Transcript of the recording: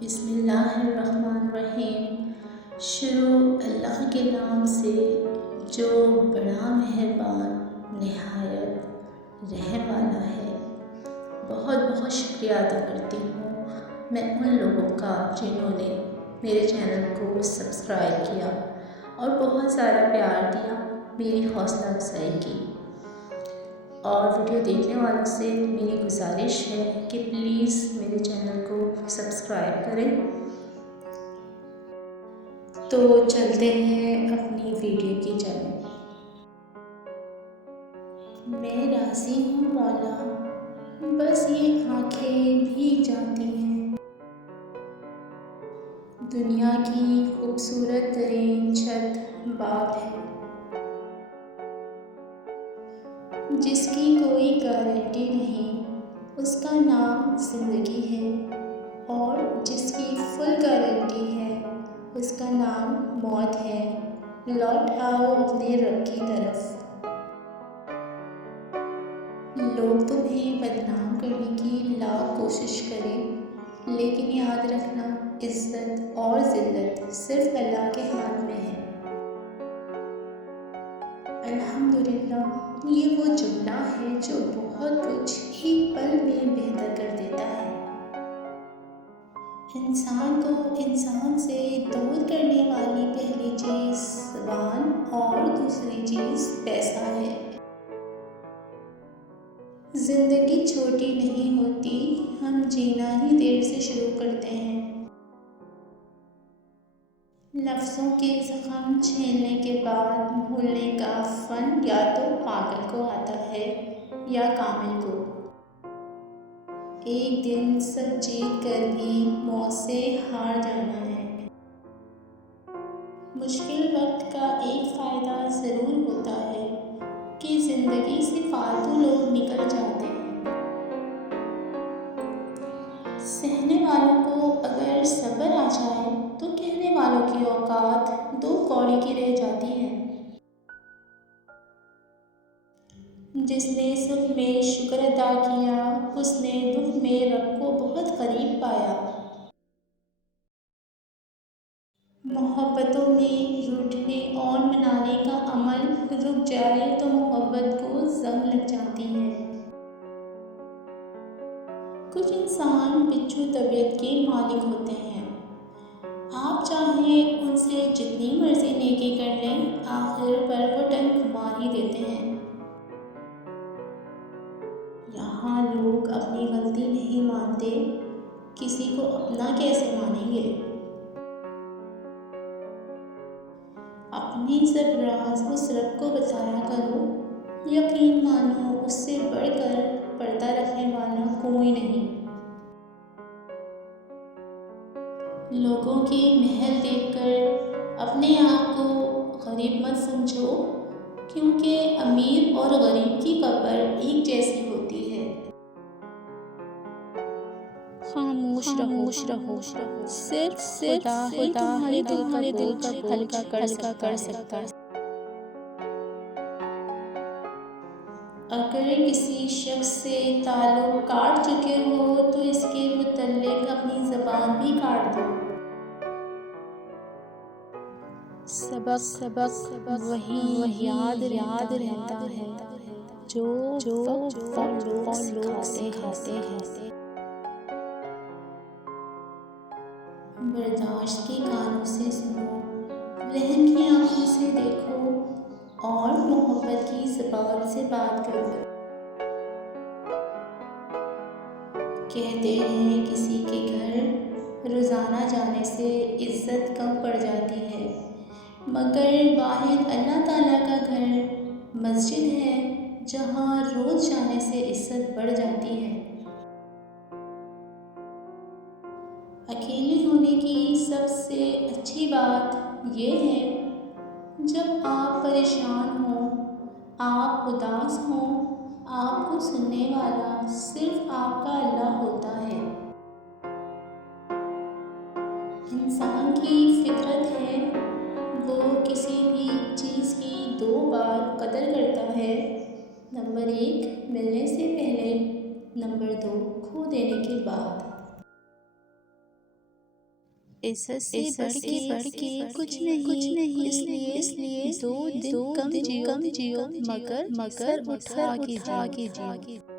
بسم اللہ الرحمن الرحیم۔ شروع اللہ کے نام سے جو بڑا مہربان نہایت رحم والا ہے۔ بہت بہت شکریہ ادا کرتی ہوں میں ان لوگوں کا جنہوں نے میرے چینل کو سبسکرائب کیا اور بہت سارا پیار دیا، میری حوصلہ افزائی کی۔ اور ویڈیو دیکھنے والوں سے میری گزارش ہے کہ پلیز میرے چینل کو سبسکرائب کریں۔ تو چلتے ہیں اپنی ویڈیو کی جانب۔ میں راضی ہوں مولا، بس یہ آنکھیں بھیگ جاتی ہیں۔ دنیا کی خوبصورت ترین چھت بات ہے، جس کی کوئی گارنٹی نہیں، اس کا نام زندگی ہے، اور جس کی فل گارنٹی ہے، اس کا نام موت ہے۔ لوٹ آؤ اپنے رب کی طرف۔ لوگ تمہیں بدنام کرنے کی لاکھ کوشش کریں، لیکن یاد رکھنا عزت اور ذلت صرف اللہ کے ہاتھ میں ہے۔ الحمدللہ، یہ وہ جملہ ہے جو بہت کچھ ایک پل میں بہتر کر دیتا ہے۔ انسان کو انسان سے دور کرنے والی پہلی چیز زبان اور دوسری چیز پیسہ ہے۔ زندگی چھوٹی نہیں ہوتی، ہم جینا ہی دیر سے شروع کرتے ہیں۔ لفظوں کے زخم جھیلنے کے بعد بھولنے کا فن یا تو پاگل کو آتا ہے یا کامل کو۔ ایک دن سب جیت کر بھی موت سے ہار جانا ہے۔ مشکل وقت کا ایک فائدہ ضرور ہوتا ہے کہ زندگی سے فالتو لوگ نکل جاتے ہیں۔ سہنے والوں کو اگر صبر آ جائے تو کہنے والوں کی اوقات دو کوڑی کی رہ جاتی ہے۔ جس نے سکھ میں شکر ادا کیا، اس نے دکھ میں رب کو بہت قریب پایا۔ محبتوں میں روٹھنے اور منانے کا عمل رک جائے تو محبت کو زنگ لگ جاتی ہے۔ کچھ انسان بچھو طبیعت کے مالک ہوتے ہیں، آپ چاہیں ان سے جتنی مرضی نیکی کر لیں، آخر پر وہ ٹنگ گھما ہی دیتے ہیں۔ یہاں لوگ اپنی غلطی نہیں مانتے، کسی کو اپنا کیسے مانیں گے؟ اپنی سب راز اس رب کو بتایا کرو، یقین مانو اس سے بڑھ کر پردہ رکھنے والا کوئی نہیں۔ لوگوں کے محل دیکھ کر اپنے آپ کو غریب مت سمجھو، کیونکہ امیر اور غریب کی قبر ایک جیسی ہوتی ہے۔ خاموش رہو، صرف خدا ہی تمہارے دل کا ہلکا کر سکتا ہے۔ اگر کسی شخص سے تعلق کاٹ چکے ہو تو اس کے متعلق اپنی زبان بھی کاٹ دو۔ سبق وہی یاد رہتا ہے جو وقت اور لوگ سکھاتے ہیں۔ برداشت کے کانوں سے سنو، رحم کی آنکھوں سے دیکھو، اور محبت کی زبان سے بات کرو۔ کہتے ہیں کسی کے گھر روزانہ جانے سے عزت کم پڑ جاتی ہے، مگر واحد اللہ تعالیٰ کا گھر مسجد ہے، جہاں روز جانے سے عزت بڑھ جاتی ہے۔ اکیلے ہونے کی سب سے اچھی بات یہ ہے، جب آپ پریشان ہوں، آپ اداس ہوں، آپ کو سننے والا صرف آپ کا اللہ ہوتا ہے۔ انسان کی فطرت ہے، وہ کسی بھی چیز کی دو بار قدر کرتا ہے۔ نمبر 1 ملنے سے پہلے، نمبر 2 کھو دینے کے بعد۔ عزت سے بڑھ کے کچھ نہیں، اس لیے 2 دن کم جیو مگر سر اٹھا کے جیو۔